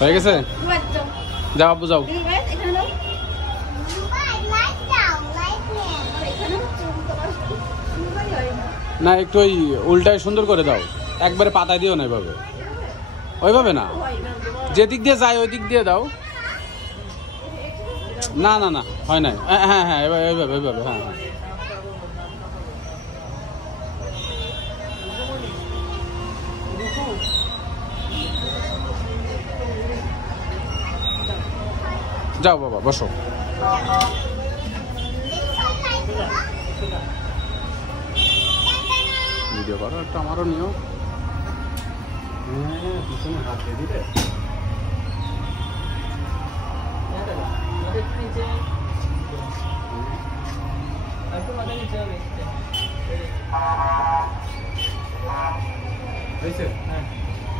হয়ে গেছে? যাও আব্বু যাও। না একটু ওই উল্টায় সুন্দর করে দাও, একবারে পাতায় দিও না এভাবে, ওইভাবে না, যেদিক দিয়ে যায় ওই দিক দিয়ে দাও। না না না হয় না, হ্যাঁ হ্যাঁ এইভাবে এইভাবে, হ্যাঁ হ্যাঁ। যাও বাবা বসো। ভিডিও করো একটু, আমারও নিও। হ্যাঁ পিছনে হাত দিয়ে দিলে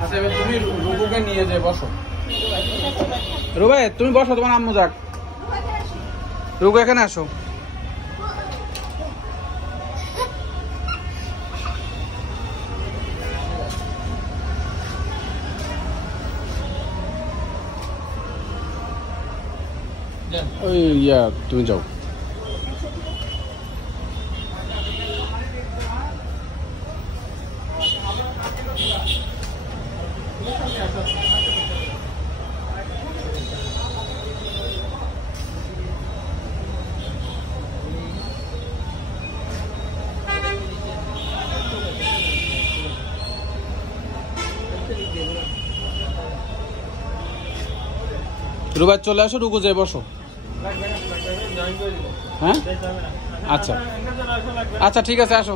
আচ্ছা এবার তুমি রুবুকে নিয়ে যাই, বসো রুবে, তুমি বসো, তোমার আম্মু যাক। রুবু এখানে আসো। ওই ইয়া তুমি যাও। রুবাই চলে আসো, রুকু যেয়ে বসো। হ্যাঁ আচ্ছা আচ্ছা ঠিক আছে, আসো।